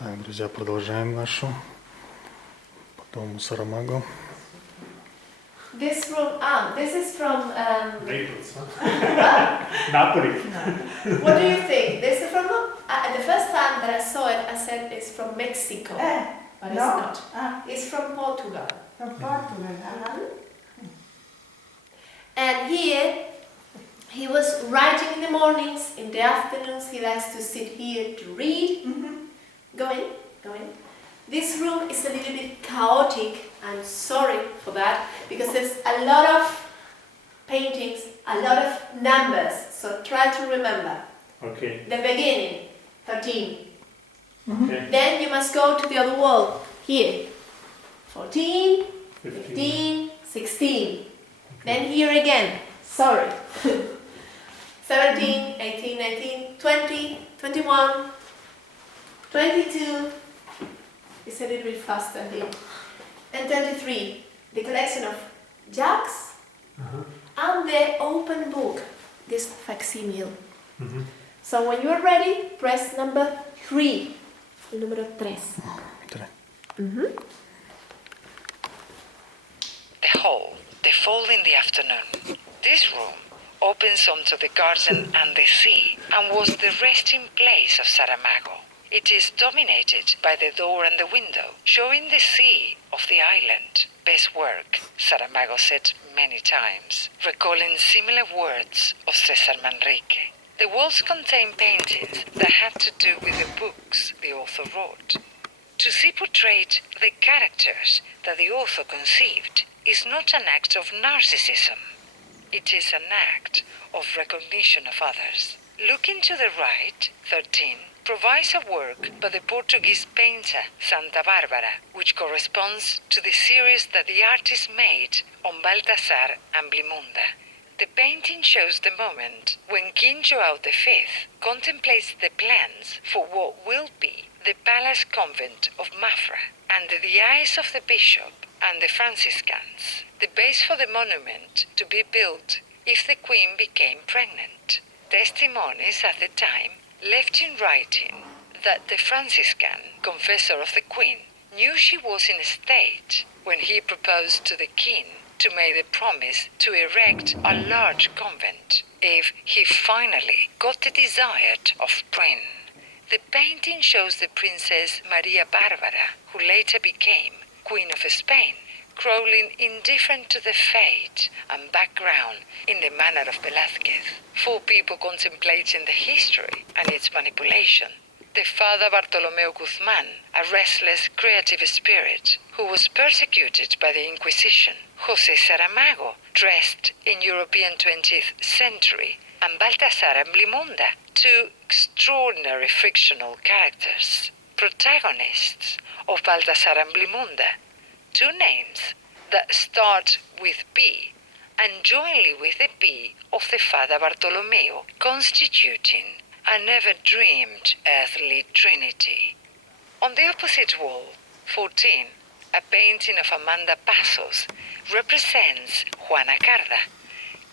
Так, друзья, продолжаем нашу по дому Сарамаго. This is from Naples, huh? Napoli. what do you think? This is from the first time that I saw it, I said it's from Mexico, but no. it's not. It's from Portugal. From Portugal. And here, he was writing in the mornings, in the afternoons, he likes to sit here to read. Go in. This room is a little bit chaotic. I'm sorry for that, because there's a lot of paintings, a lot of numbers, so try to remember. Okay. The beginning, 13. Okay. Then you must go to the other wall, here. 14, 15, 16. Then here again, sorry. 17, 18, 19, 20, 21, 22. It's a little bit faster here. And 23. The collection of jugs and the open book, this facsimile. So when you're ready, press number 3. El número 3. The hall, the fall in the afternoon. This room opens onto the garden and the sea and was the resting place of Saramago. It is dominated by the door and the window, showing the sea of the island. Best work, Saramago said many times, recalling similar words of César Manrique. The walls contain paintings that had to do with the books the author wrote. To see portrayed the characters that the author conceived is not an act of narcissism. It is an act of recognition of others. Looking to the right, 13, provides a work by the Portuguese painter Santa Bárbara, which corresponds to the series that the artist made on Baltasar and Blimunda. The painting shows the moment when King João V contemplates the plans for what will be the palace convent of Mafra under the eyes of the bishop and the Franciscans, the base for the monument to be built if the queen became pregnant. Testimonies at the time left in writing that the Franciscan, confessor of the queen, knew she was in a state when he proposed to the king to make the promise to erect a large convent if he finally got the desired offspring. The painting shows the Princess Maria Barbara, who later became Queen of Spain, crawling indifferent to the fate and background in the manner of Velázquez. 4 people contemplating the history and its manipulation. The Father Bartolomeo Guzman, a restless, creative spirit who was persecuted by the Inquisition. José Saramago, dressed in European 20th century, and Baltasar and Blimunda, 2 extraordinary fictional characters, protagonists of Baltasar and Blimunda, 2 names that start with B and jointly with the B of the Father Bartolomeo, constituting a never-dreamed earthly trinity. On the opposite wall, 14, a painting of Amanda Passos represents Juana Carda,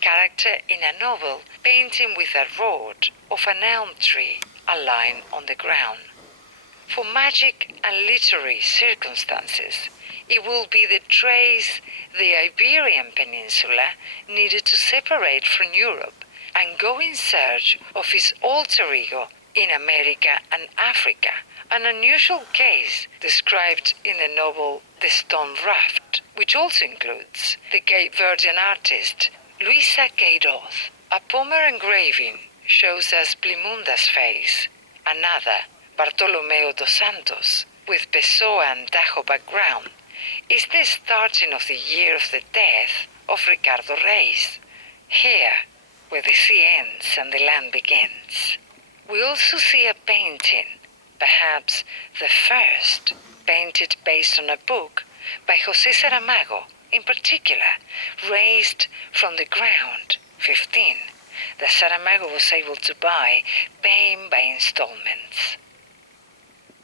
character in a novel painting with a rod of an elm tree, a line on the ground. For magic and literary circumstances, it will be the trace the Iberian Peninsula needed to separate from Europe and go in search of its alter ego in America and Africa, an unusual case described in the novel The Stone Raft, which also includes the Cape Verdean artist Luisa Queiroz. A Pomer engraving shows us Blimunda's face, another, Bartolomeo dos Santos, with Pessoa and Tajo background, is the starting of the year of the death of Ricardo Reis, here where the sea ends and the land begins. We also see a painting, perhaps the first, painted based on a book by José Saramago, in particular, raised from the ground, 15, that Saramago was able to buy, paying by installments.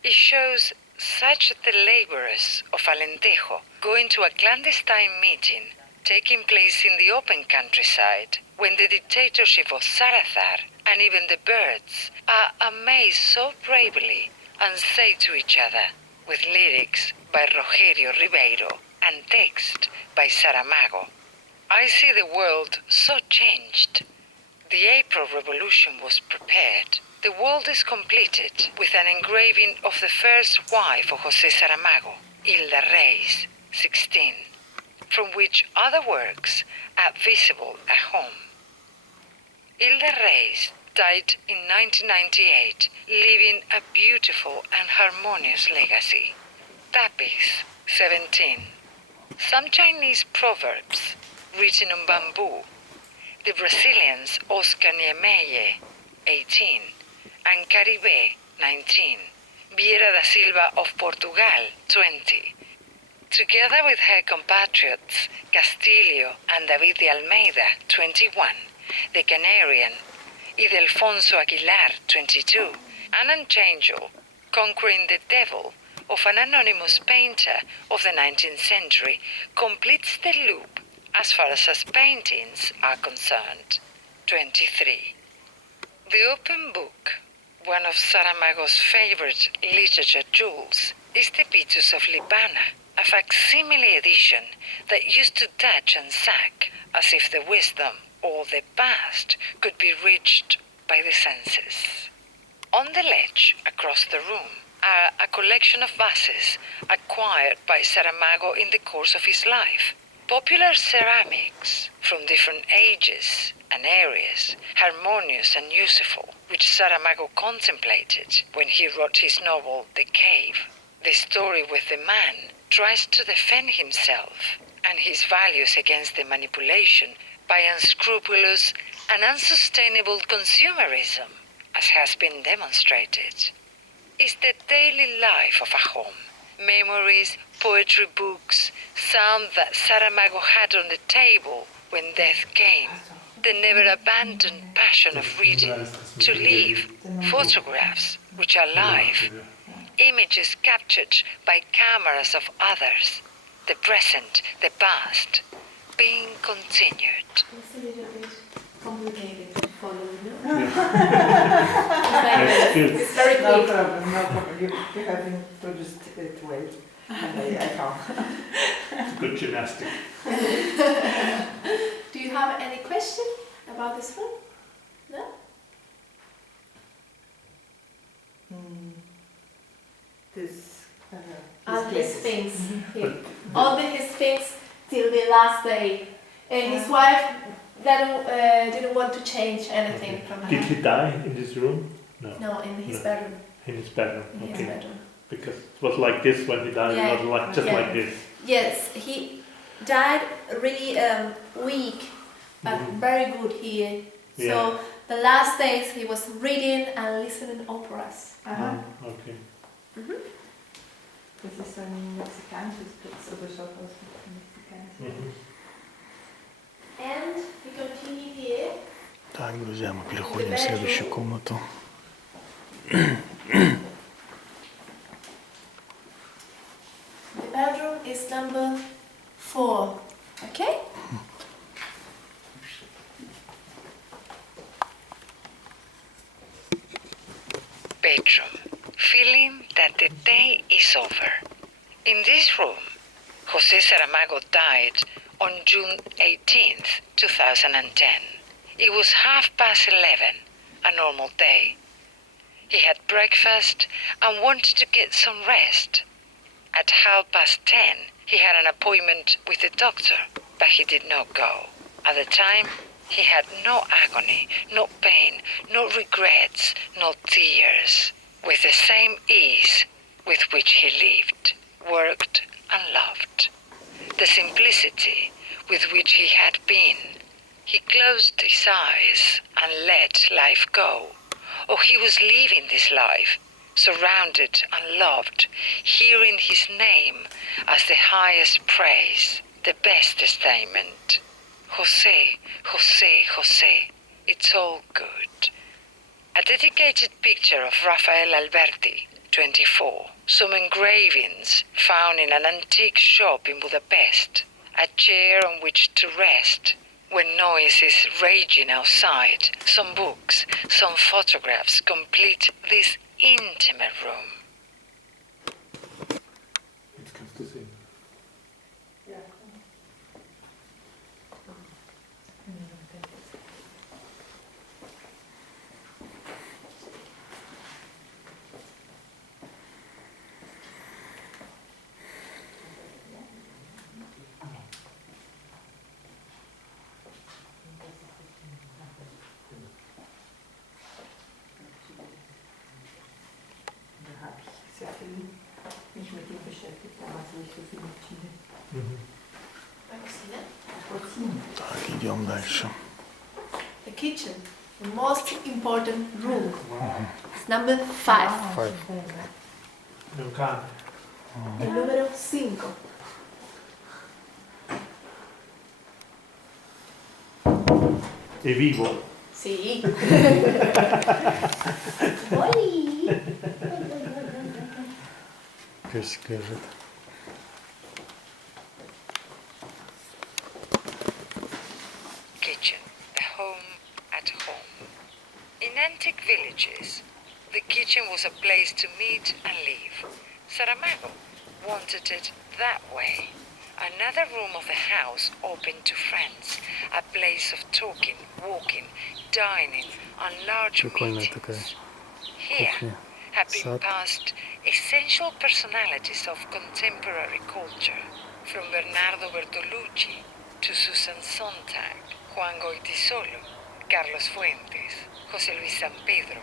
It shows such the laborers of Alentejo going to a clandestine meeting taking place in the open countryside when the dictatorship of Salazar and even the birds are amazed so bravely and say to each other, with lyrics by Rogerio Ribeiro and text by Saramago. I see the world so changed. The April Revolution was prepared. The world is completed with an engraving of the first wife of José Saramago, Hilda Reis, 16, from which other works are visible at home. Hilda Reis died in 1998, leaving a beautiful and harmonious legacy. Tapis, 17. Some Chinese proverbs written on bamboo. The Brazilians Oscar Niemeyer, 18, and Caribe, 19. Vieira da Silva of Portugal, 20. Together with her compatriots Castillo and David de Almeida, 21, the Canarian, Ildefonso Aguilar, 22, and Angel, Conquering the Devil, of an anonymous painter of the 19th century, completes the loop as far as paintings are concerned. 23. The Open Book, one of Saramago's favorite literature jewels, is the Pitus of Libana, a facsimile edition that used to touch and suck as if the wisdom or the past could be reached by the senses. On the ledge across the room are a collection of vases acquired by Saramago in the course of his life. Popular ceramics from different ages and areas, harmonious and useful, which Saramago contemplated when he wrote his novel The Cave. The story with the man tries to defend himself and his values against the manipulation by unscrupulous and unsustainable consumerism, as has been demonstrated. Is the daily life of a home, memories, poetry books, some that Saramago had on the table when death came, the never abandoned passion of reading, to leave, photographs which are live, images captured by cameras of others, the present, the past, being continued. It's a little bit complicated to follow, no? That's good. It's very No quick. problem, no problem. You have introduced it well. And I found. It's good gymnastic. Do you have any question about this one? No? This, All his places. things. All his things till the last day. And his wife didn't want to change anything from Did her. he die in this room? No. No, in his No. bedroom. In his bedroom. In his Okay. bedroom. Because it was like this when he died. Yeah. It was like just Yeah. like this. Yes, he died really weak, but very good here. Yeah. So the last days he was reading and listening operas. Okay. Das ist ein mexikanisches Oberschau aus mexikanisches. And we continue here. Так, друзья, мы переходим в следующую комнату. The bedroom is number 4. Okay? Bedroom, feeling that the day is over. In this room, José Saramago died on June 18th, 2010. It was 11:30, a normal day. He had breakfast and wanted to get some rest. At 10:30, he had an appointment with the doctor, but he did not go. At the time, he had no agony, no pain, no regrets, no tears, with the same ease with which he lived, worked, and loved. The simplicity with which he had been. He closed his eyes and let life go. Oh, he was living this life, surrounded and loved, hearing his name as the highest praise, the best statement. José, José, José, it's all good. A dedicated picture of Rafael Alberti, 24. Some engravings found in an antique shop in Budapest. A chair on which to rest when noise is raging outside. Some books, some photographs complete this intimate room. to see. Da habe ich sehr viel mich mit ihm beschäftigt, damals nicht so viel mit Chile. Так, идем дальше. The kitchen, the most important room. It's number 5. No can. El número 5. È vivo. Sí. Oli. Песик лежит. Kitchen, a home at home. In antique villages, the kitchen was a place to meet and live. Saramago wanted it that way. Another room of the house open to friends, a place of talking, walking, dining, and large Прикольная такая meetings. Here кухня. have been Сад. passed essential personalities of contemporary culture, from Bernardo Bertolucci to Susan Sontag, Juan Goytisolo, Carlos Fuentes, José Luis San Pedro,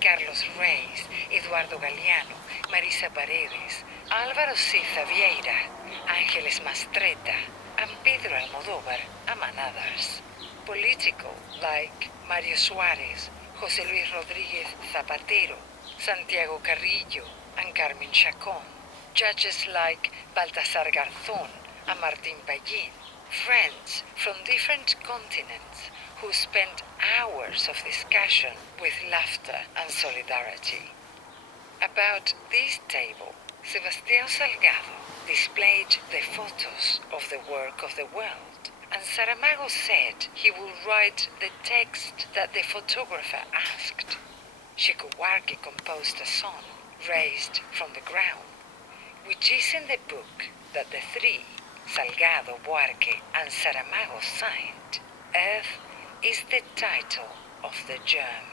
Carlos Reis, Eduardo Galeano, Marisa Paredes, Álvaro Siza Vieira, Ángeles Mastretta, and Pedro Almodóvar, among others. Political, like Mario Suárez, José Luis Rodríguez Zapatero, Santiago Carrillo, and Carmen Chacón. Judges like Baltasar Garzón and Martín Pallín. Friends from different continents who spent hours of discussion with laughter and solidarity. About this table, Sebastián Salgado displayed the photos of the work of the world, and Saramago said he would write the text that the photographer asked. Chico Buarque composed a song, Raised from the Ground, which is in the book that the three, Salgado, Buarque, and Saramago signed. Earth is the title of the germ.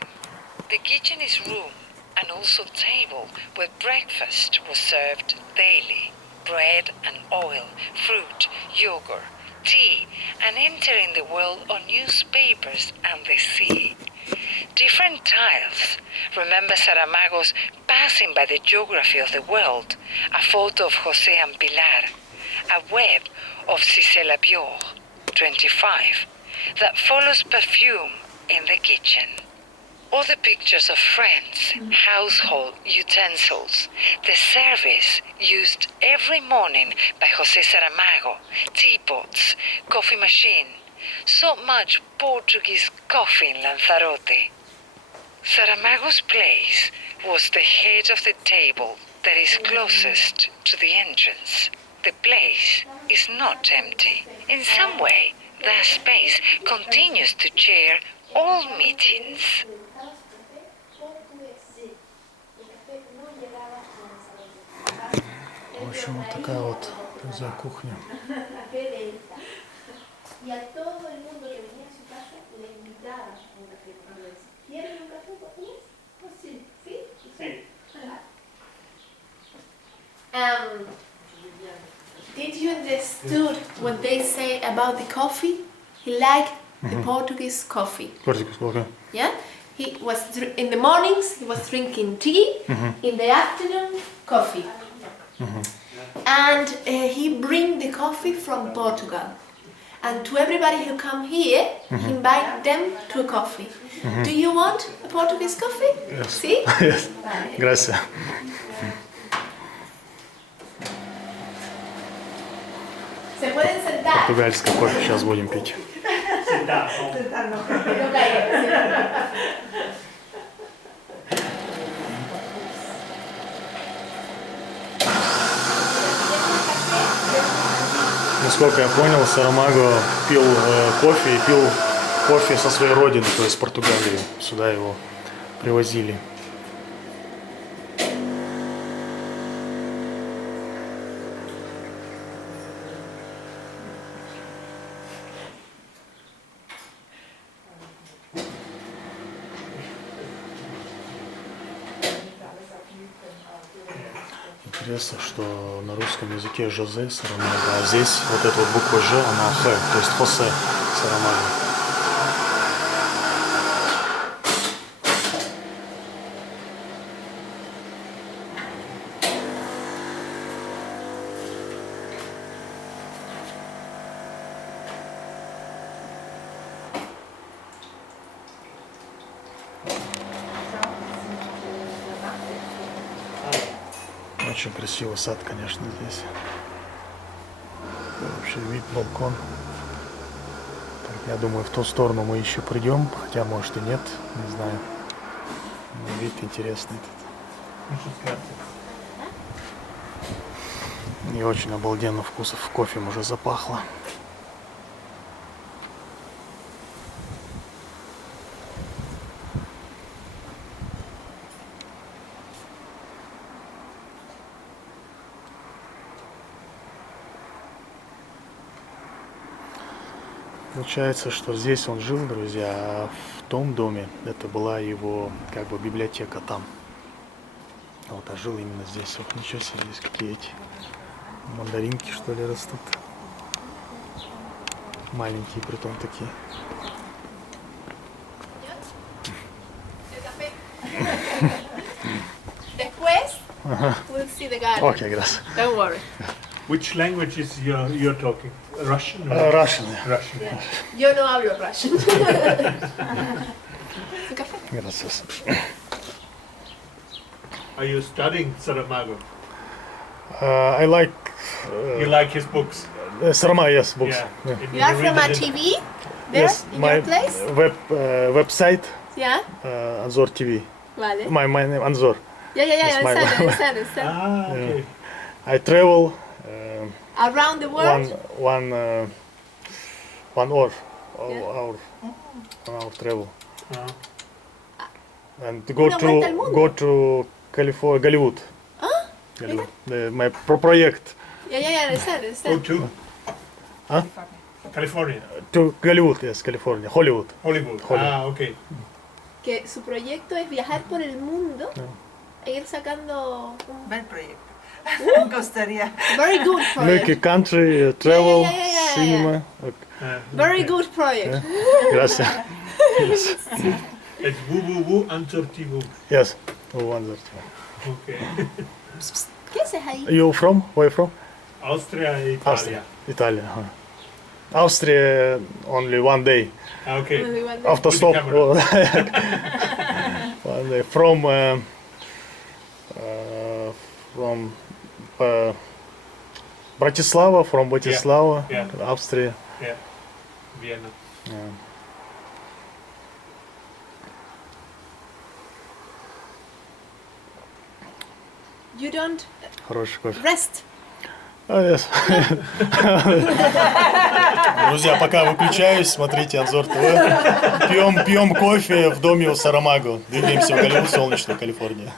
The kitchen is room and also table where breakfast was served daily. Bread and oil, fruit, yogurt, tea, and entering the world on newspapers and the sea. Different tiles. Remember Saramago's Passing by the Geography of the World, a photo of José and Pilar, a web of Cicela Bior, 25, that follows perfume in the kitchen. Other pictures of friends, household utensils, the service used every morning by José Saramago, teapots, coffee machine, so much Portuguese coffee in Lanzarote. Saramago's place was the head of the table that is closest to the entrance. The place is not empty. In some way, that space continues to chair all meetings. В общем, вот такая вот, друзья, кухня. Y a todo el mundo que venía a su casa le invitaba a un café con él. ¿Quieren un café con él? Pues sí. ¿Sí? Sí. Did you understood what they say about the coffee? He liked the Portuguese coffee. Портик, сколько? Yeah? He was in the mornings he was drinking tea, in the afternoon coffee. And he bring the coffee from Portugal. And to everybody who come here, he invite them to a coffee. Do you want a Portuguese coffee? Yes. See? Yes. Gracias. Se pueden sentar. Португальский кофе сейчас будем пить. No caigan. Насколько я понял, Сарамаго пил кофе и пил кофе со своей родины, то есть Португалии. Сюда его привозили. интересно, что на русском языке Жозе Сарамаго, а здесь вот эта вот буква Ж, она Х, то есть Хосе Сарамаго. Очень красивый сад, конечно, здесь. Вообще вид, балкон. Так, я думаю, в ту сторону мы еще придем, хотя может и нет, не знаю. Но вид интересный тут. И очень обалденно вкусов кофе уже запахло. Получается, что здесь он жил, друзья, а в том доме это была его как бы библиотека там. Вот, а жил именно здесь. Вот ничего себе, здесь какие эти мандаринки, что ли, растут. Маленькие, притом такие. Después, we'll see the garden. Окей, gracias. Don't worry. Which language is you're talking? Russian? Or? Russian. Russian. Yeah. Yo no hablo Russian. Gracias. Are you studying Saramago? I like You like his books? Saramago, yes, books. Yeah. Yeah. You are from a TV? There? Yes, in my your place? website, Yeah? Anzor TV. Vale. My name Anzor. Yeah, It's my- understand. Ah, okay. I travel Around the world? one hour, Yeah. hour, 1 hour travel, Uh, and Una vuelta al mundo. go to California, Hollywood. Hollywood. My project Yeah, understand. oh, to Huh? California, to Hollywood, yes, California, Hollywood. Hollywood. Hollywood. Ah, okay. Que su proyecto es viajar por el mundo e ir sacando un Bel proyecto. Me gustaría. very good Make a project. country, travel, yeah. cinema. Okay. Very good project. Gracias. It's woo woo woo Anzor TV. Yes. Oh, Anzor. Okay. ¿Qué haces ahí? You from? Where you from? Austria, Italia. Austria. Italia. Austria only one day. Okay. After With stop. the camera. One day. From Bratislava, from Bratislava, Yeah. Austria. Yeah. Vienna. Yeah. You don't Хороший кофе. rest. Yes. Друзья, пока выключаюсь, смотрите Анзор ТВ. Пьем кофе в доме у Сарамаго. Двигаемся в Голливуд, солнечную Калифорнию.